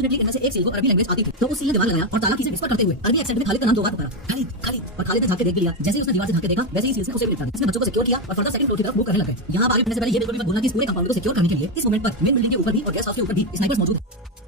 Unfortunately इनमें से एक सील को अरबी लैंग्वेज आती थी, तो उस सील ने दिमाग लगाया और ताला की से विस्पर करते हुए अरबी एक्सेंट में खालिद का नाम 2 बार पुकारा, खालिद खालिद, और खालिद ने झांक के देख लिया। जैसे ही उसने दीवार से झांक के देखा वैसे ही सील ने उसे भी निपटा दिया। इसने बच्चों को सिक्योर किया और फर्दर सेकंड फ्लोर की तरफ मूव करने लगे। यहाँ आगे बढ़ने से पहले ये बिल्कुल भी मत भूलना कि इस पूरे कंपाउंड को सिक्योर करने के लिए इस मोमेंट पर मेन बिल्डिंग के ऊपर भी और गेस्ट हाउस के ऊपर भी स्नाइपर्स मौजूद है।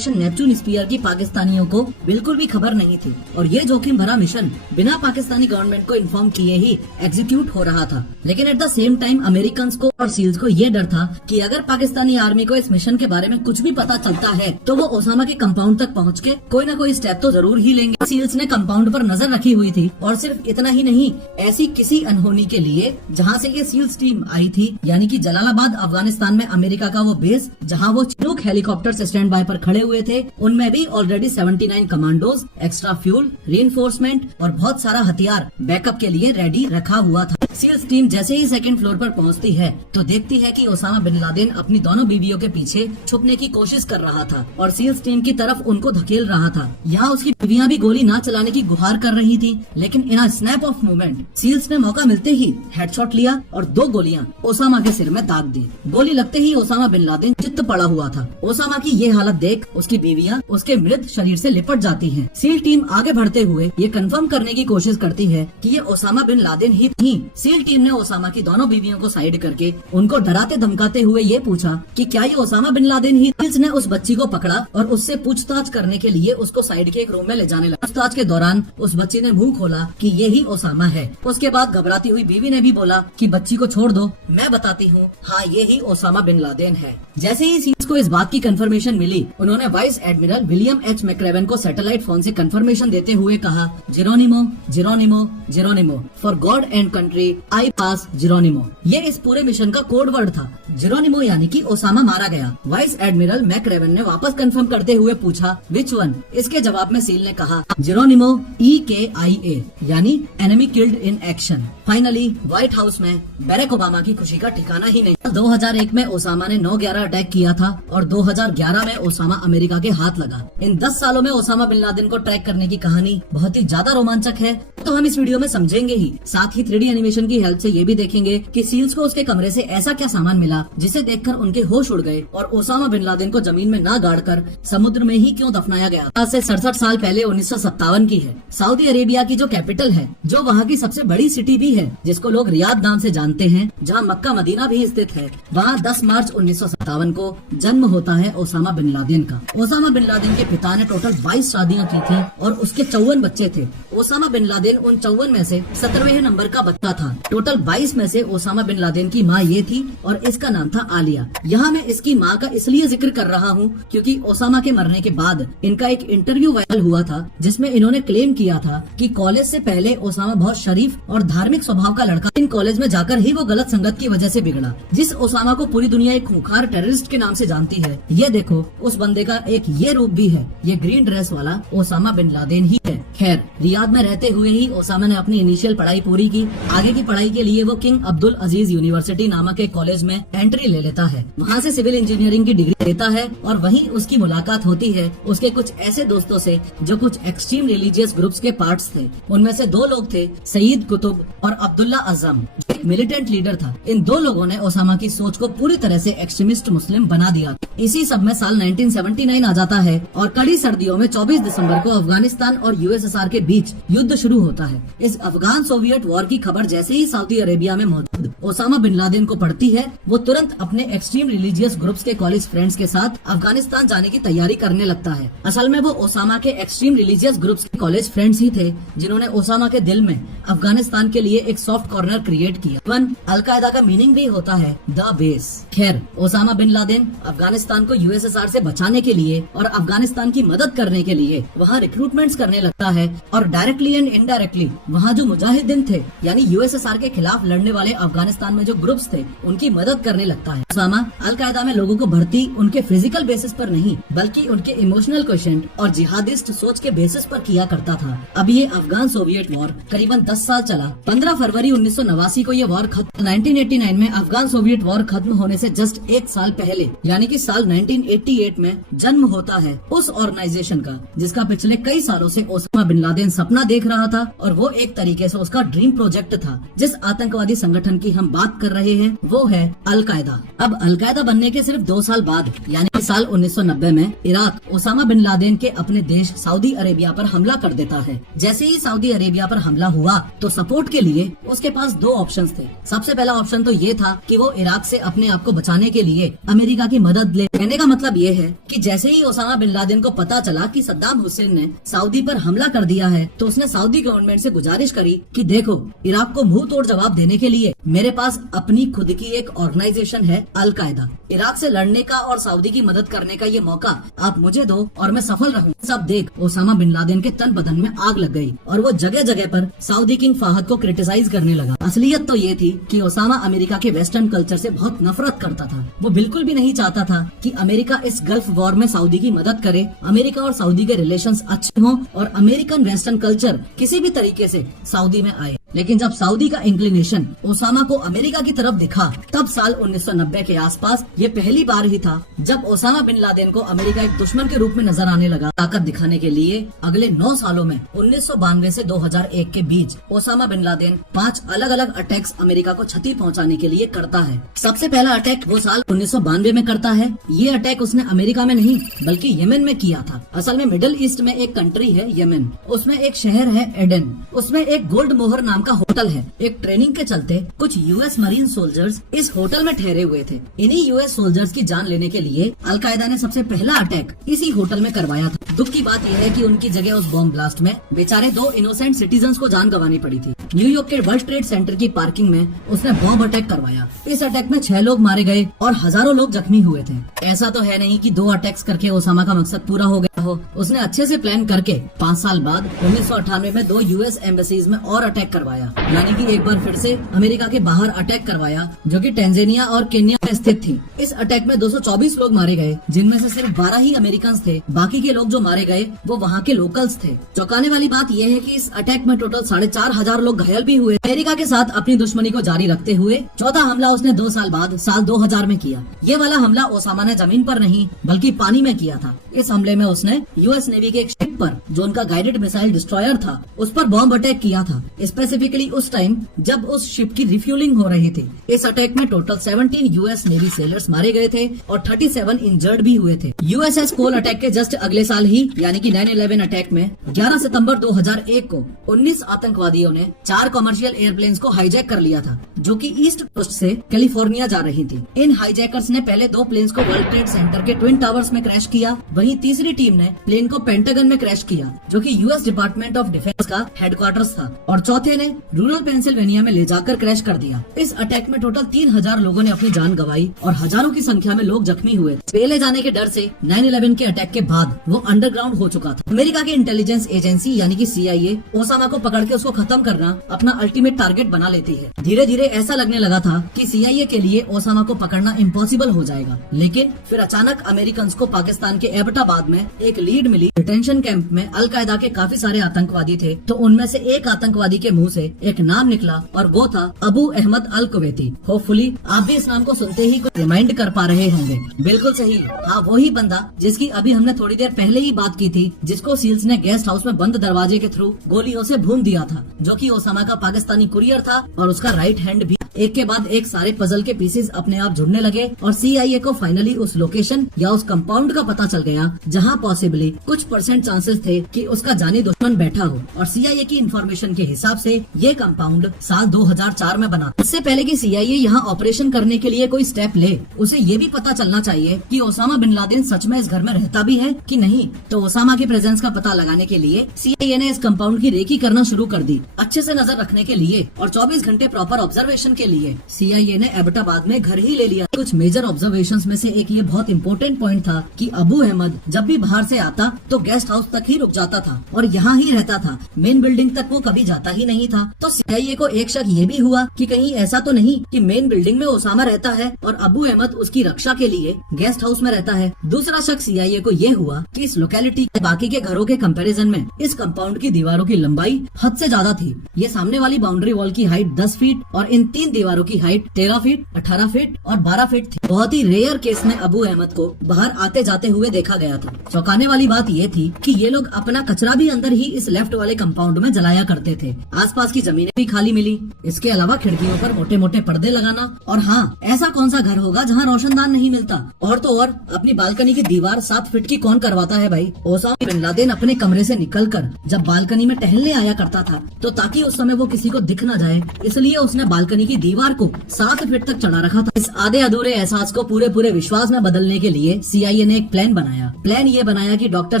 नेपच्यून स्फीयर की पाकिस्तानियों को बिल्कुल भी खबर नहीं थी और ये जोखिम भरा मिशन बिना पाकिस्तानी गवर्नमेंट को इन्फॉर्म किए ही एग्जीक्यूट हो रहा था। लेकिन at the same time Americans को और सील्स को ये डर था कि अगर पाकिस्तानी आर्मी को इस मिशन के बारे में कुछ भी पता चलता है तो वो ओसामा के कंपाउंड तक पहुँच के कोई न कोई स्टेप तो जरूर ही लेंगे। सील्स ने कंपाउंड पर नजर रखी हुई थी और सिर्फ इतना ही नहीं, ऐसी किसी अनहोनी के लिए जहाँ से ये सील्स टीम आई थी, यानी कि जलालाबाद अफगानिस्तान में अमेरिका का वो बेस जहाँ वो चिनूक हेलीकॉप्टर से स्टैंड बाय पर खड़े हुए थे, उनमें भी already 79 commandos, extra fuel, reinforcement और बहुत सारा हथियार बैकअप के लिए रेडी रखा हुआ था। सील्स टीम जैसे ही सेकंड फ्लोर पर पहुंचती है तो देखती है कि ओसामा बिन लादेन अपनी दोनों बीवियों के पीछे छुपने की कोशिश कर रहा था और सील्स टीम की तरफ उनको धकेल रहा था। यहाँ उसकी बीवियां भी गोली ना चलाने की गुहार कर रही थी, लेकिन in a snap of moment seals ने मौका मिलते ही हेडशॉट लिया और 2 गोलियां ओसामा के सिर में दाग दी। गोली लगते ही ओसामा बिन लादेन चित्त पड़ा हुआ था। ओसामा की ये हालत देख उसकी बीवियां उसके मृत शरीर से लिपट जाती हैं। सील टीम आगे बढ़ते हुए ये कंफर्म करने की कोशिश करती है कि ये ओसामा बिन लादेन ही थी। सील टीम ने ओसामा की दोनों बीवियों को साइड करके उनको डराते धमकाते हुए ये पूछा कि क्या ये ओसामा बिन लादेन ही। सील्स ने उस बच्ची को पकड़ा और उससे पूछताछ करने के लिए उसको साइड के एक रूम में ले जाने लगा। पूछताछ के दौरान उस बच्ची ने मुंह खोला कि ये ही ओसामा है। उसके बाद घबराती हुई बीवी ने भी बोला कि बच्ची को छोड़ दो, मैं बताती हूँ, हाँ ये ही ओसामा बिन लादेन है। जैसे ही सील्स को इस बात की कंफर्मेशन मिली, उन्होंने vice admiral William H McRaven को सैटेलाइट फोन से कंफर्मेशन देते हुए कहा, Geronimo Geronimo Geronimo, for God and country I pass Geronimo. ये इस पूरे मिशन का कोड वर्ड था। जेरोनिमो यानी कि ओसामा मारा गया। वाइस एडमिरल मैक्रेवन ने वापस कंफर्म करते हुए पूछा, विच वन? इसके जवाब में सील ने कहा, जेरोनिमो EKIA यानी enemy killed in action. Finally white house में बैरक ओबामा की खुशी का ठिकाना ही नहीं। 2001 में ओसामा ने 9/11 अटैक किया था और 2011 में ओसामा अमेरिका के हाथ लगा। इन 10 सालों में ओसामा बिन लादेन को ट्रैक करने की कहानी बहुत ही ज्यादा रोमांचक है, तो हम इस वीडियो में समझेंगे ही। साथ ही 3D एनिमेशन की हेल्प से ये भी देखेंगे कि सील्स को उसके कमरे से ऐसा क्या सामान मिला जिसे देखकर उनके होश उड़ गए और ओसामा बिन लादेन को जमीन में ना गाड़कर समुद्र में ही क्यों दफनाया गया। आज से 67 साल पहले 1957 की है। सऊदी अरेबिया की जो कैपिटल है, जो वहाँ की सबसे बड़ी सिटी भी है, जिसको लोग रियाद नाम से जानते हैं, जहाँ मक्का मदीना भी स्थित है, वहाँ 10 मार्च 1957 को जन्म होता है ओसामा बिन लादेन का। ओसामा बिन लादेन के पिता ने टोटल 22 शादियाँ की थी और उसके 54 बच्चे थे। ओसामा बिन लादेन उन 54 में से 17वें नंबर का बच्चा था। टोटल 22 में से ओसामा बिन लादेन की माँ ये थी और इसका नाम था आलिया। यहाँ मैं इसकी माँ का इसलिए जिक्र कर रहा हूँ क्योंकि ओसामा के मरने के बाद इनका एक इंटरव्यू वायरल हुआ था जिसमें इन्होंने क्लेम किया था कि कॉलेज से पहले ओसामा बहुत शरीफ और धार्मिक स्वभाव का लड़का, इन कॉलेज में जाकर ही वो गलत संगत की वजह से बिगड़ा। जिस ओसामा को पूरी दुनिया एक खूंखार टेररिस्ट के नाम से जानती है, ये देखो उस बंदे का एक ये रूप भी है। ये ग्रीन ड्रेस वाला ओसामा बिन लादेन ही है। खैर, रियाद में रहते हुए ही ओसामा ने अपनी इनिशियल पढ़ाई पूरी की। आगे की पढ़ाई के लिए वो किंग अब्दुल अजीज यूनिवर्सिटी नामक एक कॉलेज में एंट्री ले लेता है। वहाँ से सिविल इंजीनियरिंग की डिग्री लेता है और वहीं उसकी मुलाकात होती है उसके कुछ ऐसे दोस्तों से जो कुछ एक्सट्रीम रिलीजियस ग्रुप्स के पार्ट्स थे। उनमें से 2 लोग थे, सईद कुतुब और अब्दुल्ला आजम, एक मिलिटेंट लीडर था। इन 2 लोगों ने ओसामा की सोच को पूरी तरह से एक्सट्रीमिस्ट मुस्लिम बना दिया। इसी सब में साल 1979 आ जाता है और कड़ी सर्दियों में 24 दिसंबर को अफगानिस्तान और USSR के बीच युद्ध शुरू होता है। इस अफगान सोवियत वॉर की खबर जैसे ही सऊदी अरेबिया में मौजूद ओसामा बिन लादेन को पड़ती है, वो तुरंत अपने एक्सट्रीम रिलीजियस ग्रुप्स के कॉलेज फ्रेंड्स के साथ अफगानिस्तान जाने की तैयारी करने लगता है। असल में वो ओसामा के एक्सट्रीम रिलीजियस ग्रुप्स के कॉलेज फ्रेंड्स ही थे जिन्होंने ओसामा के दिल में अफगानिस्तान के लिए एक सॉफ्ट कॉर्नर क्रिएट किया। अलकायदा का मीनिंग भी होता है द बेस। खैर, ओसामा बिन लादेन अफगानिस्तान को USSR से बचाने के लिए और अफगानिस्तान की मदद करने के लिए वहाँ रिक्रूटमेंट्स करने लगता है और डायरेक्टली एंड इनडायरेक्टली वहाँ जो मुजाहिदीन थे यानी USSR के खिलाफ लड़ने वाले अफगानिस्तान में जो ग्रुप्स थे उनकी मदद करने लगता है। ओसामा अलकायदा में लोगों को भर्ती उनके फिजिकल बेसिस पर नहीं बल्कि उनके इमोशनल क्वेश्चन और जिहादिस्ट सोच के बेसिस पर किया करता था। अब ये अफगान सोवियत वॉर करीबन 10 साल चला। 15 फरवरी 1989 को ये ये वॉर खत्म 1989 में अफगान सोवियत वॉर खत्म होने से जस्ट एक साल पहले यानी कि साल 1988 में जन्म होता है उस ऑर्गेनाइजेशन का जिसका पिछले कई सालों से ओसामा बिन लादेन सपना देख रहा था और वो एक तरीके से उसका ड्रीम प्रोजेक्ट था। जिस आतंकवादी संगठन की हम बात कर रहे हैं वो है अल कायदा। अब अल कायदा बनने के सिर्फ 2 साल बाद यानी कि साल 1990 में इराक ओसामा बिन लादेन के अपने देश सऊदी अरेबिया पर हमला कर देता है। जैसे ही सऊदी अरेबिया पर हमला हुआ तो सपोर्ट के लिए उसके पास 2 ऑप्शंस थे। सबसे पहला ऑप्शन तो ये था कि वो इराक से अपने आप को बचाने के लिए अमेरिका की मदद ले। कहने का मतलब ये है कि जैसे ही ओसामा बिन लादेन को पता चला कि सद्दाम हुसैन ने सऊदी पर हमला कर दिया है तो उसने सऊदी गवर्नमेंट से गुजारिश करी कि देखो इराक को मुंह तोड़ जवाब देने के लिए मेरे पास अपनी खुद की एक ऑर्गेनाइजेशन है अल कायदा। इराक से लड़ने का और सऊदी की मदद करने का ये मौका आप मुझे दो और मैं सफल रहूं। सब देख ओसामा बिन लादेन के तन बदन में आग लग गई और वो जगह जगह पर सऊदी किंग फाहद को क्रिटिसाइज करने लगा। असलियत तो ये थी कि ओसामा अमेरिका के वेस्टर्न कल्चर से बहुत नफरत करता था। वो बिल्कुल भी नहीं चाहता था कि अमेरिका इस गल्फ वॉर में सऊदी की मदद करे, अमेरिका और सऊदी के रिलेशंस अच्छे हों और अमेरिकन वेस्टर्न कल्चर किसी भी तरीके से सऊदी में आए। लेकिन जब सऊदी का इंक्लिनेशन ओसामा को अमेरिका की तरफ दिखा तब साल 1990 के आसपास ये पहली बार ही था जब ओसामा बिन लादेन को अमेरिका एक दुश्मन के रूप में नजर आने लगा। ताकत दिखाने के लिए अगले 9 सालों में 1992 से 2001 के बीच ओसामा बिन लादेन 5 अलग अलग अटैक्स अमेरिका को क्षति पहुंचाने के लिए करता है। सबसे पहला अटैक वो साल 1992 में करता है। ये अटैक उसने अमेरिका में नहीं बल्कि यमन में किया था। असल में मिडिल ईस्ट में एक कंट्री है यमन, उसमें एक शहर है एडन, उसमें एक गोल्ड मोहर नाम का होटल है। एक ट्रेनिंग के चलते कुछ यूएस मरीन सोल्जर्स इस होटल में ठहरे हुए थे। इन्हीं यूएस सोल्जर्स की जान लेने के लिए अल कायदा ने सबसे पहला अटैक इसी होटल में करवाया था। दुख की बात यह है कि उनकी जगह उस बॉम्ब ब्लास्ट में बेचारे 2 इनोसेंट सिटीजन्स को जान गंवानी पड़ी थी। न्यूयॉर्क के वर्ल्ड ट्रेड सेंटर की पार्किंग में उसने बॉम्ब अटैक करवाया। इस अटैक में 6 लोग मारे गए और हजारों लोग जख्मी हुए थे। ऐसा तो है नहीं कि 2 अटैक्स करके ओसामा का मकसद पूरा हो गया हो। उसने अच्छे से प्लान करके 5 साल बाद 1998 में 2 यूएस एम्बेसीज में और अटैक करवाया, यानी कि एक बार फिर से अमेरिका के बाहर अटैक करवाया जो कि टैंजानिया और केन्या में स्थित थी। इस अटैक में 224 लोग मारे गए जिनमें से सिर्फ 12 ही अमेरिकन थे। बाकी के लोग जो मारे गए वो वहाँ के लोकल्स थे। चौंकाने वाली बात यह है कि इस अटैक में टोटल 4500 लोग घायल भी हुए। अमेरिका के साथ अपनी दुश्मनी को जारी रखते हुए चौथा हमला उसने 2 साल बाद साल 2000 में किया। ये वाला हमला ओसामा ने जमीन पर नहीं बल्कि पानी में किया था। इस हमले में उसने यूएस नेवी के एक शिप पर जो उनका गाइडेड मिसाइल डिस्ट्रॉयर था उस पर बॉम्ब अटैक किया था, स्पेसिफिकली उस टाइम जब उस शिप की रिफ्यूलिंग हो रही थी। इस अटैक में टोटल 17 यूएस नेवी सेलर्स मारे गए थे और 37 इंजर्ड भी हुए थे। यूएसएस कोल अटैक के जस्ट अगले साल ही यानी कि 9/11 अटैक में 11 सितंबर 2001 को 19 आतंकवादियों ने 4 कमर्शियल एयरप्लेन्स को हाईजैक कर लिया था जो कि ईस्ट कोस्ट से कैलिफोर्निया जा रही थी। इन हाईजैकर्स ने पहले 2 प्लेन्स को वर्ल्ड ट्रेड सेंटर के ट्विन टावर्स में क्रैश किया। वहीं तीसरी टीम ने प्लेन को पेंटागन में क्रैश किया जो कि यूएस डिपार्टमेंट ऑफ डिफेंस का हेडक्वार्टर्स था और चौथे ने रूरल पेंसिल्वेनिया में ले जाकर क्रैश कर दिया। इस अटैक में टोटल 3000 लोगों ने अपनी जान गंवाई और हजारों की संख्या में लोग जख्मी हुए। पहले जाने के डर से 9/11 के अटैक के बाद वो अंडरग्राउंड हो चुका था। अमेरिका की इंटेलिजेंस एजेंसी यानी कि CIA ओसामा को पकड़ के उसको खत्म करना अपना अल्टीमेट टारगेट बना लेती है। धीरे धीरे ऐसा लगने लगा था कि CIA के लिए ओसामा को पकड़ना इम्पॉसिबल हो जाएगा। लेकिन फिर अचानक अमेरिकन को पाकिस्तान के एबटाबाद में एक लीड मिली। डिटेंशन कैंप में अल कायदा के काफी सारे आतंकवादी थे तो उनमें से एक आतंकवादी के मुंह से एक नाम निकला और वो था अबू अहमद अल कुवैती। होपफुली आप भी इस नाम को सुनते ही कुछ रिमाइंड कर पा रहे होंगे। बिल्कुल सही, हाँ वही बंदा जिसकी अभी हमने थोड़ी देर पहले ही बात की थी, जिसको सील्स ने गेस्ट हाउस में बंद दरवाजे के थ्रू गोलियों से भून दिया था, जो कि ओसामा का पाकिस्तानी कुरियर था और उसका राइट हैंड भी। एक के बाद एक सारे पजल के पीसेस अपने आप जुड़ने लगे और CIA को फाइनली उस लोकेशन या उस कंपाउंड का पता चल गया जहां पॉसिबली कुछ % चांसेस थे कि उसका जानी दुश्मन बैठा हो। और CIA की इंफॉर्मेशन के हिसाब से ये कंपाउंड साल 2004 में बना। इससे पहले कि CIA यहाँ ऑपरेशन करने के लिए कोई स्टेप ले, उसे ये भी पता चलना चाहिए कि ओसामा बिन लादेन सच में इस घर में रहता भी है कि नहीं। तो ओसामा की प्रेजेंस का पता लगाने के लिए CIA ने इस कंपाउंड की रेकी करना शुरू कर दी। अच्छे से नजर रखने के लिए और 24 घंटे प्रॉपर ऑब्जर्वेशन के लिए CIA ने एबटाबाद में घर ही ले लिया। कुछ मेजर ऑब्जर्वेशंस में से एक ये बहुत इंपॉर्टेंट पॉइंट था कि अबू अहमद जब भी बाहर से आता तो गेस्ट हाउस तक ही रुक जाता था और यहाँ ही रहता था, मेन बिल्डिंग तक वो कभी जाता ही नहीं था। तो CIA को एक शक ये भी हुआ कि कहीं ऐसा तो नहीं कि मेन बिल्डिंग में ओसामा रहता है और अबू अहमद उसकी रक्षा के लिए गेस्ट हाउस में रहता है। दूसरा शक CIA को ये हुआ कि इस लोकेलिटी के बाकी के घरों के कंपैरिजन में इस कंपाउंड की दीवारों की लंबाई हद से ज्यादा थी। ये सामने वाली बाउंड्री वॉल की हाइट 10 फीट और इन 3 दीवारों की हाइट 13 फीट, 18 फीट और 12 फीट थी। बहुत ही रेयर केस में अबू अहमद को बाहर आते जाते हुए देखा गया था। चौंकाने वाली बात ये थी कि ये लोग अपना कचरा भी अंदर ही इस लेफ्ट वाले कंपाउंड में जलाया करते थे। आसपास की जमीनें भी खाली मिली। इसके अलावा खिड़कियों पर मोटे मोटे पर्दे लगाना, और हाँ, ऐसा कौन सा घर होगा जहाँ रोशनदान नहीं मिलता। और तो और अपनी बालकनी की दीवार 7 फीट की कौन करवाता है भाई। ओसामा बिन लादेन अपने कमरे से निकलकर जब बालकनी में टहलने आया करता था तो ताकि उस समय वो किसी को दिख न जाए, इसलिए उसने बालकनी की दीवार को 7 फीट तक चढ़ा रखा था। इस आधे अधूरे एहसास को पूरे विश्वास में बदलने के लिए CIA ने एक प्लान बनाया। प्लान ये बनाया कि डॉक्टर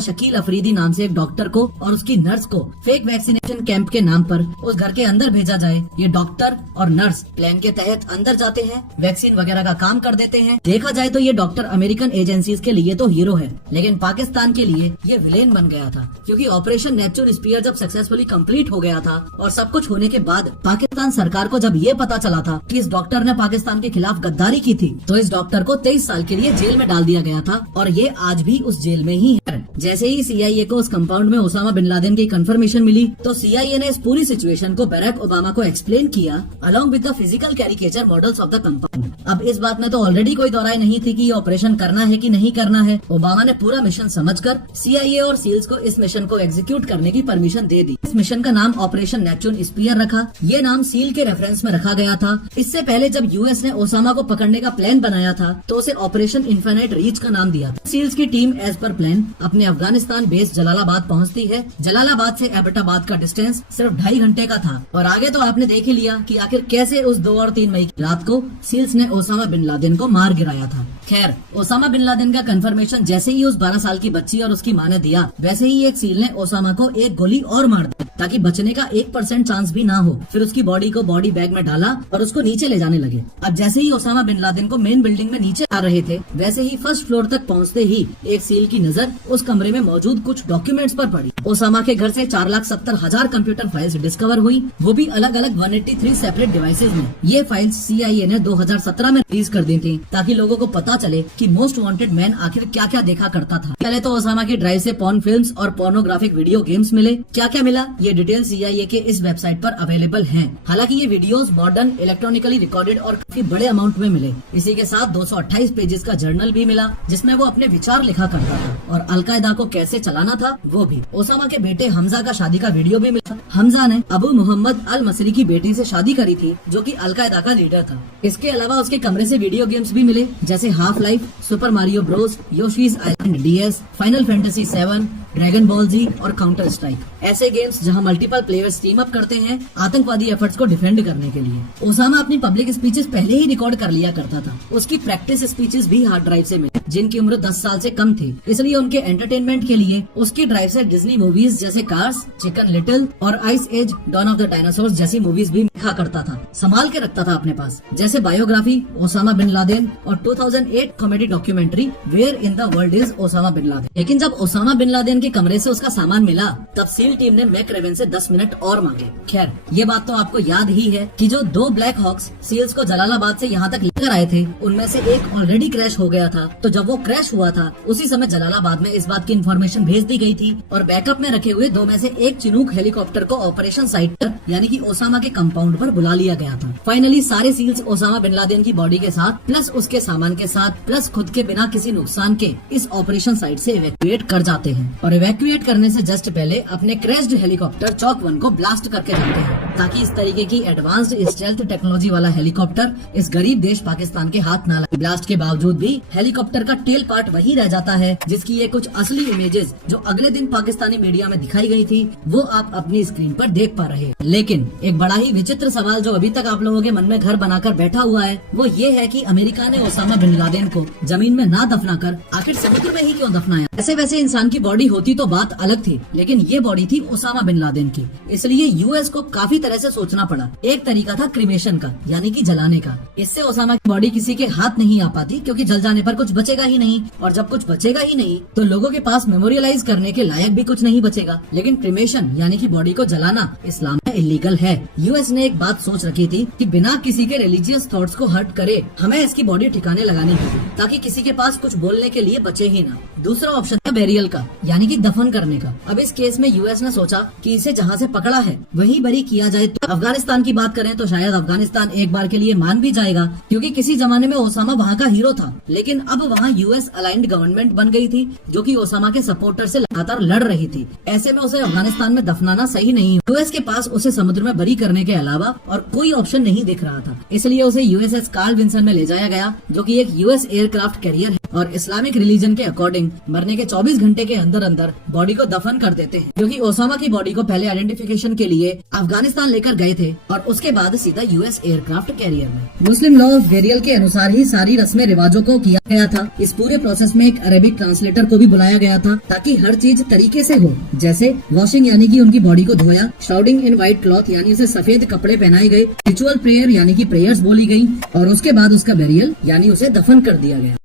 शकील अफरीदी नाम से एक डॉक्टर को और उसकी नर्स को फेक वैक्सीनेशन कैंप के नाम पर उस घर के अंदर भेजा जाए। ये डॉक्टर और नर्स प्लान के तहत अंदर जाते हैं, वैक्सीन वगैरह का काम कर देते हैं। देखा जाए तो ये डॉक्टर अमेरिकन एजेंसीज के लिए तो हीरो है, लेकिन पाकिस्तान के लिए ये विलेन बन गया था, क्योंकि ऑपरेशन नेपच्यून स्पीयर जब सक्सेसफुली कंप्लीट हो गया था और सब कुछ होने के बाद पाकिस्तान सरकार को जब ये पता चला था कि इस डॉक्टर ने पाकिस्तान के खिलाफ गद्दारी की थी, तो इस डॉक्टर को 23 साल के लिए जेल में डाल दिया गया था और ये आज भी उस जेल में ही है। जैसे ही CIA को उस कंपाउंड में ओसामा बिन लादेन की कंफर्मेशन मिली तो CIA ने इस पूरी सिचुएशन को बराक ओबामा को एक्सप्लेन किया along with the physical caricature models of the compound. अब इस बात में तो ऑलरेडी कोई दौराई नहीं थी कि ये ऑपरेशन करना है कि नहीं करना है। ओबामा ने पूरा मिशन समझकर CIA और सील्स को इस मिशन को एग्जीक्यूट करने की परमिशन दे दी। इस मिशन का नाम ऑपरेशन नेपच्यून स्पीयर रखा। ये नाम सील के रेफरेंस में रखा गया था। इससे पहले जब US ने ओसामा को पकड़ने का प्लान बनाया था तो उसे ऑपरेशन इन्फिनिट रीच का नाम दिया था। सील्स की टीम एज पर प्लान अपने अफगानिस्तान बेस जलालाबाद पहुंचती है। जलालाबाद से एबटाबाद का डिस्टेंस सिर्फ 2.5 घंटे का था और आगे तो आपने देख ही लिया कि आखिर कैसे उस 2 और 3 मई की रात को सील्स ने ओसामा बिन लादेन को मार गिराया था। खैर, ओसामा बिन लादेन का कंफर्मेशन जैसे ही उस 12 साल की बच्ची और उसकी माँ ने दिया, वैसे ही एक सील ने ओसामा को एक गोली और मार दी ताकि बचने का 1% चांस भी ना हो। फिर उसकी बॉडी को बॉडी बैग में डाला और उसको नीचे ले जाने लगे। अब जैसे ही ओसामा बिन लादेन को मेन बिल्डिंग में नीचे आ रहे थे, वैसे ही फर्स्ट फ्लोर तक पहुंचते ही एक सील की नजर उस कमरे में मौजूद कुछ डॉक्यूमेंट्स पर पड़ी। ओसामा के घर से 4,70,000 कंप्यूटर फाइल्स डिस्कवर हुई, वो भी अलग अलग 183 सेपरेट डिवाइसेज में। ये फाइल्स CIA ने 2017 में रिलीज कर दी थी ताकि लोगों को पता चले कि मोस्ट वांटेड मैन आखिर क्या क्या देखा करता था। पहले तो ओसामा की ड्राइव से पॉर्न फिल्म्स और पोर्नोग्राफिक वीडियो गेम्स मिले। क्या क्या मिला, ये डिटेल CIA के इस वेबसाइट पर अवेलेबल हैं। हालांकि ये वीडियोस मॉडर्न, इलेक्ट्रॉनिकली रिकॉर्डेड और काफी बड़े अमाउंट में मिले। इसी के साथ 228 पेजेस का जर्नल भी मिला जिसमें वो अपने विचार लिखा करता था और अलकायदा को कैसे चलाना था वो भी। ओसामा के बेटे हमजा का शादी का वीडियो भी मिला। हमजा ने अबू मोहम्मद अल मसरी की बेटी से शादी करी थी जो कि अलकायदा का लीडर था। इसके अलावा उसके कमरे से वीडियो गेम्स भी मिले जैसे Half Life, Super Mario Bros, Yoshi's Island DS, Final Fantasy 7, Dragon Ball Z और काउंटर स्ट्राइक। ऐसे गेम्स जहां मल्टीपल प्लेयर्स टीम अप करते हैं आतंकवादी एफर्ट्स को डिफेंड करने के लिए। ओसामा अपनी पब्लिक स्पीचेस पहले ही रिकॉर्ड कर लिया करता था। उसकी प्रैक्टिस स्पीचेस भी हार्ड ड्राइव से मिली जिनकी उम्र 10 साल से कम थी, इसलिए उनके एंटरटेनमेंट के लिए उसकी ड्राइव से डिज्नी मूवीज जैसे कार्स, चिकन लिटिल और Ice Age, Dawn of the Dinosaurs जैसी मूवीज भी लिखा करता था, संभाल के रखता था अपने पास, जैसे बायोग्राफी ओसामा बिन लादेन और 2008 comedy documentary Where in the World Is Osama bin Laden. लेकिन जब ओसामा बिन लादेन के कमरे से उसका सामान मिला तब सील टीम ने मैकरेवन से 10 मिनट और मांगे। खैर, ये बात तो आपको याद ही है कि जो 2 ब्लैक हॉक्स सील्स को जलालाबाद से यहाँ तक लेकर आए थे उनमें से एक ऑलरेडी क्रैश हो गया था। तो जब वो क्रैश हुआ था उसी समय जलालाबाद में इस बात की इन्फॉर्मेशन भेज दी गई थी और बैकअप में रखे हुए 2 में से एक चिनूक हेलीकॉप्टर को ऑपरेशन साइट पर यानी कि ओसामा के कंपाउंड पर बुला लिया गया था। फाइनली सारे सील्स ओसामा बिन लादेन की बॉडी के साथ प्लस उसके सामान के साथ प्लस खुद के बिना किसी नुकसान के इस ऑपरेशन साइट से इवैक्यूएट कर जाते हैं और इवैक्यूएट करने से जस्ट पहले अपने क्रैश्ड हेलीकॉप्टर चौक 1 को ब्लास्ट करके जाते हैं ताकि इस तरीके की एडवांस्ड स्टेल्थ टेक्नोलॉजी वाला हेलीकॉप्टर इस गरीब देश पाकिस्तान के हाथ ना लगे। ब्लास्ट के बावजूद भी हेलीकॉप्टर का टेल पार्ट वही रह जाता है जिसकी ये कुछ असली इमेजेस जो अगले दिन पाकिस्तानी मीडिया में दिखाई गई थी वो आप अपनी स्क्रीन पर देख पा रहे हैं। लेकिन एक बड़ा ही विचित्र सवाल जो अभी तक आप लोगों के मन में घर बनाकर बैठा हुआ है वो ये है कि अमेरिका ने ओसामा बिन लादेन को जमीन में ना दफनाकर आखिर समुद्र में ही क्यों दफनाया। ऐसे वैसे इंसान की बॉडी होती तो बात अलग थी, लेकिन ये बॉडी थी ओसामा बिन लादेन की, इसलिए US को काफी तरह से सोचना पड़ा। एक तरीका था क्रिमेशन का, यानी कि जलाने का। इससे ओसामा की बॉडी किसी के हाथ नहीं आ पाती, क्योंकि जल जाने पर कुछ बचेगा ही नहीं, और जब कुछ बचेगा ही नहीं तो लोगों के पास मेमोरियलाइज करने के लायक भी कुछ नहीं बचेगा। लेकिन क्रिमेशन यानी कि बॉडी को जलाना इस्लाम में इलीगल है। यूएस ने एक बात सोच रखी थी कि बिना किसी के रिलीजियस थॉट्स को हर्ट करे हमें इसकी बॉडी ठिकाने लगानी होगी, ताकि किसी के पास कुछ बोलने के लिए बचे ही ना। दूसरा ऑप्शन था बेरियल का, यानी कि दफन करने का। अब इस केस में यूएस ने सोचा कि इसे जहाँ से पकड़ा है वहीं बरी किया जाए। तो अफगानिस्तान की बात करें तो शायद अफगानिस्तान एक बार के लिए मान भी जाएगा, क्योंकि किसी जमाने में ओसामा वहाँ का हीरो था। लेकिन अब वहाँ यूएस अलाइंड गवर्नमेंट बन गई थी, जो कि ओसामा के सपोर्टर से लगातार लड़ रही थी। ऐसे में उसे अफगानिस्तान में दफनाना सही नहीं। यूएस के पास उसे समुद्र में बरी करने के अलावा और कोई ऑप्शन नहीं दिख रहा था। इसलिए उसे यूएसएस कार्ल विंसन में ले जाया गया, जो कि एक यूएस एयरक्राफ्ट कैरियर है, और इस्लामिक रिलीजन के अकॉर्डिंग मरने के 24 घंटे के अंदर अंदर बॉडी को दफन कर देते हैं, क्योंकि ओसामा की बॉडी को पहले आइडेंटिफिकेशन के लिए अफगानिस्तान लेकर गए थे और उसके बाद सीधा यूएस एयरक्राफ्ट कैरियर में। मुस्लिम लॉ ऑफ बेरियल के अनुसार ही सारी रस्में रिवाजों को किया गया था। इस पूरे प्रोसेस में एक अरेबिक ट्रांसलेटर को भी बुलाया गया था, ताकि हर चीज तरीके से हो। जैसे वॉशिंग यानी कि उनकी बॉडी को धोया, शाउडिंग इन व्हाइट क्लॉथ यानी उसे सफेद कपड़े पहनाए गए, रिचुअल प्रेयर यानी कि प्रेयर्स बोली गई, और उसके बाद उसका बेरियल यानी उसे दफन कर दिया गया।